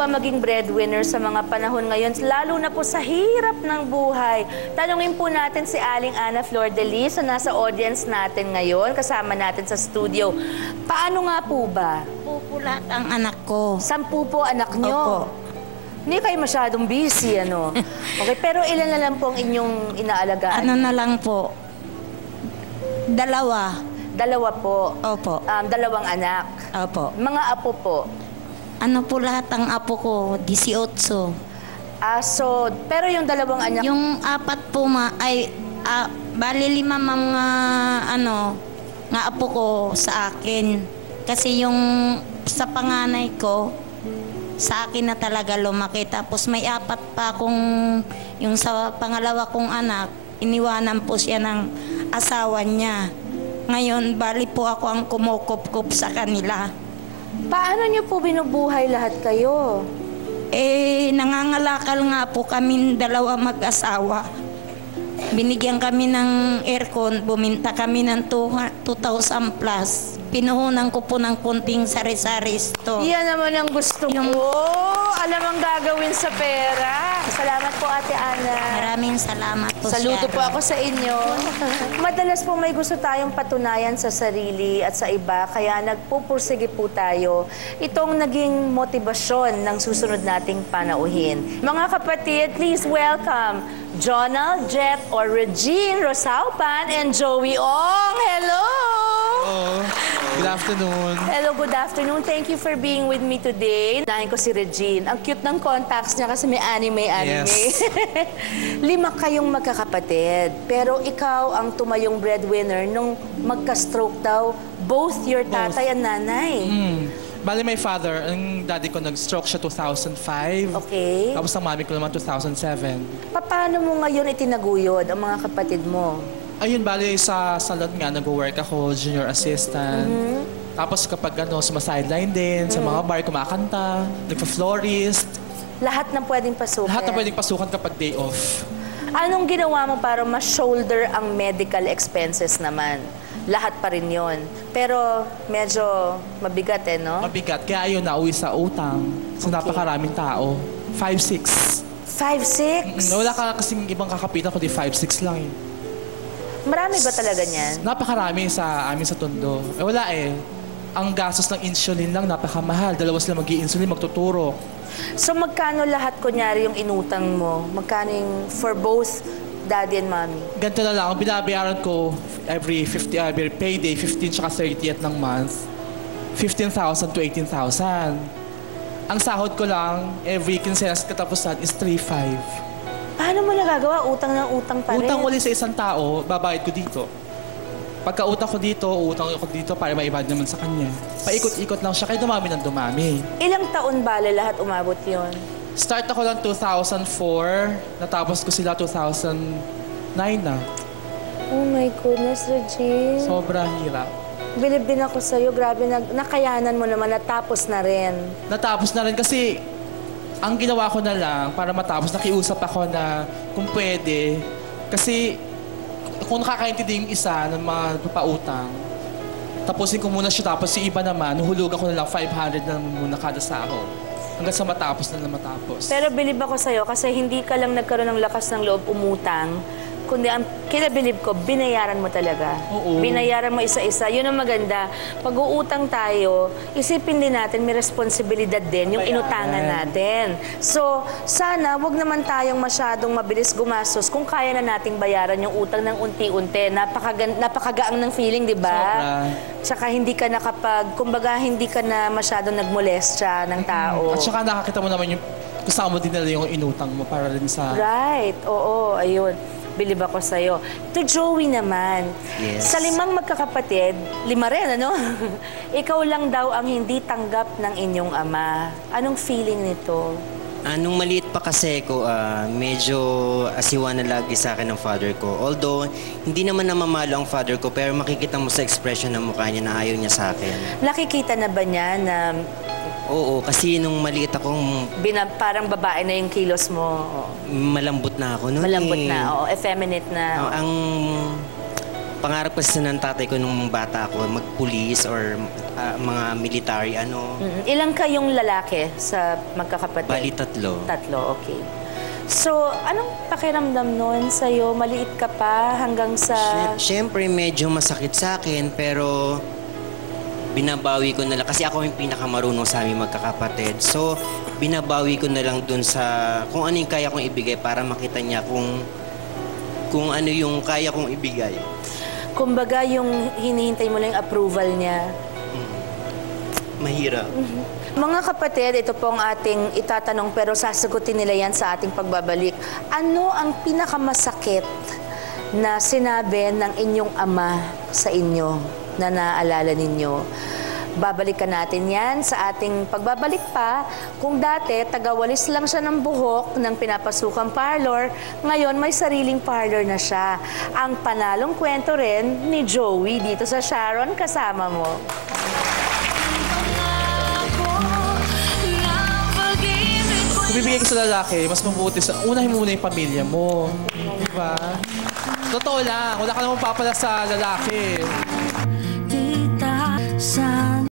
ba maging breadwinner sa mga panahon ngayon, lalo na po sa hirap ng buhay? Tanungin po natin si Aling Ana Flor de Lis, na nasa audience natin ngayon, kasama natin sa studio. Paano nga po ba? Pupulat ang anak ko. 10 po anak nyo? Opo. Hindi kayo masyadong busy, ano? Okay, pero ilan na lang po ang inyong inaalagaan? Ano na lang po? 2. 2 po. Opo. 2 anak. Opo. Mga apo po? Ano po lahat ang apo ko? 18. So, pero yung 2 anak... Yung 4 po bali 5 mga nga apo ko sa akin. Kasi yung sa panganay ko, sa akin na talaga lumaki. Tapos may 4 pa akong, yung sa pangalawa kong anak, iniwanan po siya ng asawa niya. Ngayon, bali po ako ang kumukop-kop sa kanila. Paano niyo po binubuhay lahat kayo? Nangangalakal nga po kami 2 mag-asawa. Binigyan kami ng aircon, buminta kami ng 2,000 plus. Pinuhunan ko po ng kunting sari-sari store. Yan naman ang gusto ko. Alam ang gagawin sa pera. Salamat po, Ate Ana. Maraming salamat po, Saludo po ako sa inyo. Madalas po may gusto tayong patunayan sa sarili at sa iba, kaya nagpupursige po tayo. Itong naging motibasyon ng susunod nating panauhin. Mga kapatid, please welcome Jonal, Jet, or Regine Rosaupan and Joey Ong. Hello! Hello. Good afternoon. Hello, good afternoon. Thank you for being with me today. Nahin ko si Regine. Ang cute ng contacts niya kasi may anime. Yes. 5 kayong magkakapatid. Pero ikaw ang tumayong breadwinner nung magka-stroke daw both your tatay and nanay. Bali, my father, ang daddy ko nag-stroke siya 2005. Okay. Tapos ang mami ko naman 2007. Paano mo ngayon itinaguyod ang mga kapatid mo? Ayun, bali sa salon nga, nag-work ako, junior assistant. Tapos kapag sumasideline din, sa mga bar, kumakanta, nagpa-florist. Lahat ng pwedeng pasukan. Lahat na pwedeng pasukan kapag day off. Anong ginawa mo para ma-shoulder ang medical expenses naman? Lahat pa rin yon. Pero medyo mabigat no? Mabigat, kaya ayun, nauwi sa utang. Sa napakaraming tao. 5'6". 5'6"? Wala ka kasing ibang kakapitan, kundi 5'6" lang eh. Marami ba talaga niyan? Napakarami sa amin sa Tondo. Wala eh. Ang gastos ng insulin lang, napakamahal. 2 sila mag-i-insulin, magtuturo. So magkano lahat, kunyari, yung inutang mo? Magkano yung for both daddy and mommy? Ganito na lang. Ang binabayaran ko every payday, 15 tsaka 30th ng month, 15,000 to 18,000. Ang sahod ko lang, every kinsenas katapusan is 3,500. Paano mo nagagawa? Utang ng utang pa rin? Utang uli sa isang tao, babayad ko dito. Pagka utang ko dito, utang ko dito para maibad naman sa kanya. Paikot-ikot lang siya, kaya dumami ng dumami. Ilang taon bale lahat umabot yon? Start ako lang 2004, natapos ko sila 2009 na. Oh my goodness, Regine. Sobrang hirap. Bilib din ako sa'yo. Grabe, nakayanan mo naman. Natapos na rin. Natapos na rin kasi ang ginawa ko na lang para matapos, nakiusap ako na kung pwede. Kasi kung nakakaintindi yung isa ng mga papautang, tapusin ko muna siya, tapos yung iba naman, nuhulugan ko na lang 500 na muna kada sahod. Hanggang sa matapos na matapos. Pero bilib ako sa'yo kasi hindi ka lang nagkaroon ng lakas ng loob umutang, kundi ang kinabilib ko, binayaran mo talaga. Oo. Binayaran mo isa-isa. Yun ang maganda. Pag uutang tayo, isipin din natin, may responsibilidad din yung inutangan natin. So, sana wag naman tayong masyadong mabilis gumastos kung kaya na nating bayaran yung utang ng unti-unti. Napakagaang ng feeling, di ba? Sobra. Tsaka hindi ka kumbaga hindi ka na masyadong nagmolestya ng tao. At saka nakakita mo naman yung kasama mo din nila yung inutang mo para rin sa... Right. Oo, ayun. Bilib ako sa'yo. To Joey naman. Yes. Sa 5 magkakapatid, 5 rin, ano? Ikaw lang daw ang hindi tanggap ng inyong ama. Anong feeling nito? Nung maliit pa kasi ko, medyo asiwa na lagi sa akin ng father ko. Although, hindi naman namamalo ang father ko, pero makikita mo sa expression ng mukha niya na ayaw niya sa akin. Nakikita na ba niya na Oo, kasi nung maliit akong parang babae na yung kilos mo? malambot na ako noon. Malambot na, effeminate na. Ang pangarap kasi ng tatay ko nung bata ako, mag-police or mga military, Ilang kayong lalaki sa magkakapatid? bali 3. Tatlo, okay. So, anong pakiramdam nun sa'yo? Maliit ka pa hanggang sa... Siyempre, medyo masakit sa akin, pero binabawi ko na lang. Kasi ako yung pinakamarunong sa aming magkakapatid. So, binabawi ko na lang dun sa kung ano yung kaya kong ibigay para makita niya kung ano yung kaya kong ibigay. Kumbaga, yung hinihintay mo lang yung approval niya. Mahirap. Mga kapatid, ito po ang ating itatanong pero sasagutin nila yan sa ating pagbabalik. Ano ang pinakamasakit na sinabi ng inyong ama sa inyo na naaalala ninyo? Babalikan natin yan sa ating pagbabalik pa. Kung dati, tagawalis lang siya ng buhok ng pinapasukang parlor, ngayon may sariling parlor na siya. Ang panalong kwento rin ni Joey dito sa Sharon, kasama mo. Kung bibigay ka sa lalaki, mas mabuti sa... Unahin mo muna yung pamilya mo. Diba? Totoo lang. Wala ka namang papala sa lalaki.